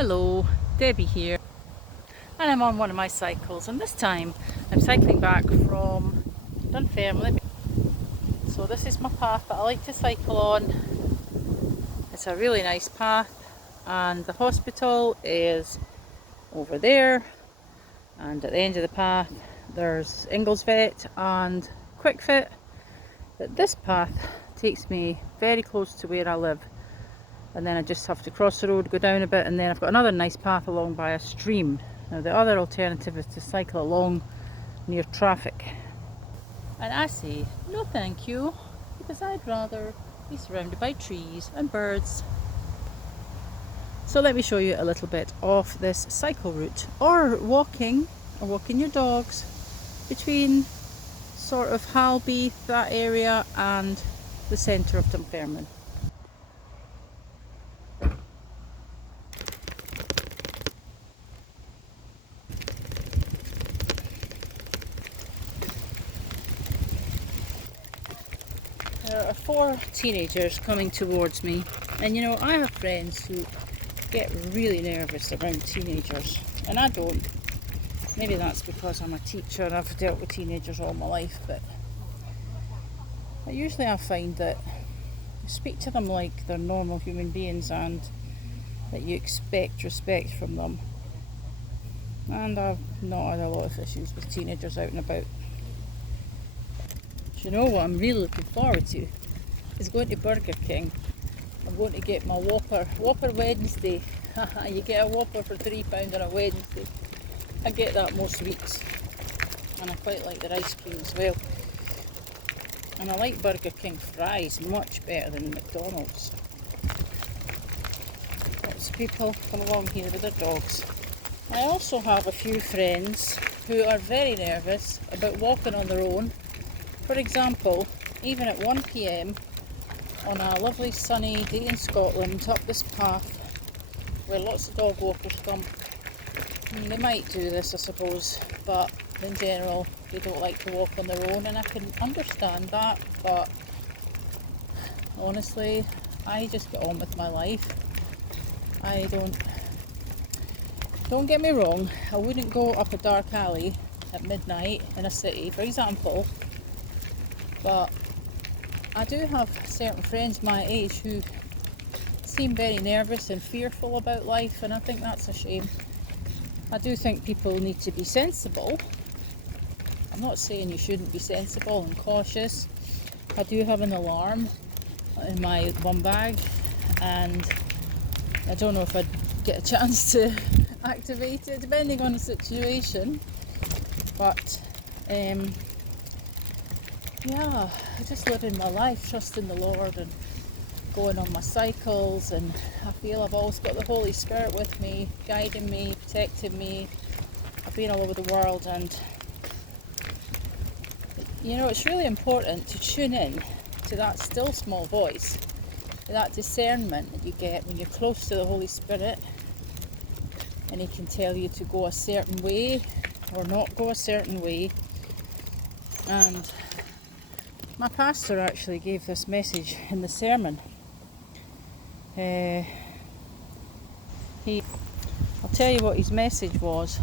Hello, Debbie here, and I'm on one of my cycles, and this time I'm cycling back from Dunfermline. So this is my path that I like to cycle on. It's a really nice path, and the hospital is over there, and at the end of the path there's Inglesvet and Quickfit. But this path takes me very close to where I live, and then I just have to cross the road, go down a bit, and then I've got another nice path along by a stream. Now the other alternative is to cycle along near traffic, and I say no thank you, because I'd rather be surrounded by trees and birds. So let me show you a little bit of this cycle route, or walking your dogs between sort of Halby, that area, and the centre of Dunfermline. There are 4 teenagers coming towards me, and you know, I have friends who get really nervous around teenagers, and I don't. Maybe that's because I'm a teacher and I've dealt with teenagers all my life, but usually I find that you speak to them like they're normal human beings and that you expect respect from them. And I've not had a lot of issues with teenagers out and about. Do you know what I'm really looking forward to? Is going to Burger King. I'm going to get my Whopper Wednesday. You get a Whopper for £3 on a Wednesday. I get that most weeks, and I quite like their ice cream as well. And I like Burger King fries much better than McDonald's. Lots of people come along here with their dogs. I also have a few friends who are very nervous about walking on their own. For example, even at 1 PM on a lovely sunny day in Scotland, up this path where lots of dog walkers come. They might do this, I suppose, but in general they don't like to walk on their own, and I can understand that, but honestly I just get on with my life. Don't get me wrong, I wouldn't go up a dark alley at midnight in a city, for example, but I do have certain friends my age who seem very nervous and fearful about life, and I think that's a shame. I do think people need to be sensible. I'm not saying you shouldn't be sensible and cautious. I do have an alarm in my bum bag, and I don't know if I'd get a chance to activate it depending on the situation, but yeah, I just live in my life, trusting the Lord and going on my cycles, and I feel I've always got the Holy Spirit with me, guiding me, protecting me. I've been all over the world, and you know, it's really important to tune in to that still small voice, that discernment that you get when you're close to the Holy Spirit, and He can tell you to go a certain way or not go a certain way. And my pastor actually gave this message in the sermon. I'll tell you what his message was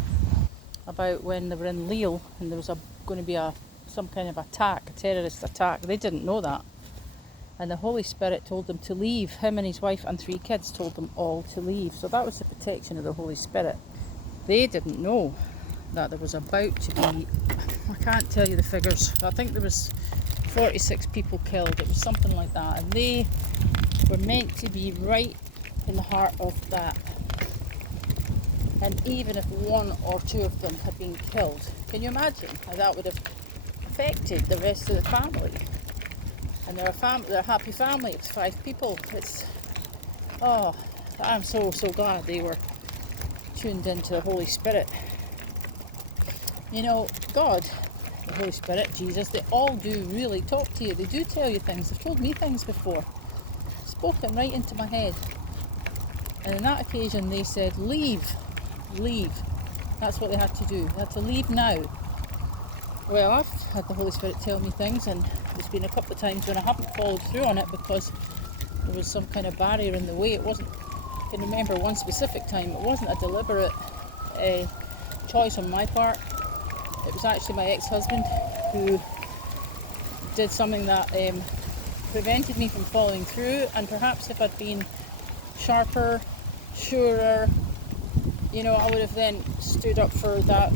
about when they were in Lille and there was going to be some kind of attack, a terrorist attack. They didn't know that, and the Holy Spirit told them to leave. Him and his wife and 3 kids told them all to leave. So that was the protection of the Holy Spirit. They didn't know that there was about to be, I can't tell you the figures, I think there was 46 people killed. It was something like that, and they were meant to be right in the heart of that. And even if 1 or 2 of them had been killed, can you imagine how that would have affected the rest of the family? And they're a happy family. It was 5 people. I'm so glad they were tuned into the Holy Spirit. You know, God, the Holy Spirit, Jesus, they all do really talk to you. They do tell you things. They've told me things before, spoken right into my head. And on that occasion they said, leave. That's what they had to do. They had to leave now. Well, I've had the Holy Spirit tell me things, and there's been a couple of times when I haven't followed through on it because there was some kind of barrier in the way. It wasn't can remember one specific time. It wasn't a deliberate choice on my part. It was actually my ex-husband who did something that prevented me from following through, and perhaps if I'd been sharper, surer, I would have then stood up for that,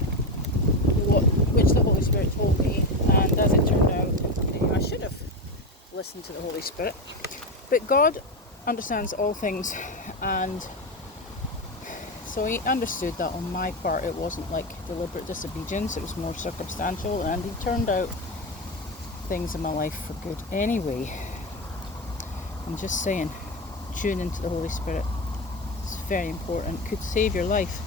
which the Holy Spirit told me. And as it turned out, I should have listened to the Holy Spirit. But God understands all things, and so he understood that on my part it wasn't like deliberate disobedience, it was more circumstantial, and he turned out things in my life for good anyway. I'm just saying, tune into the Holy Spirit. It's very important. Could save your life.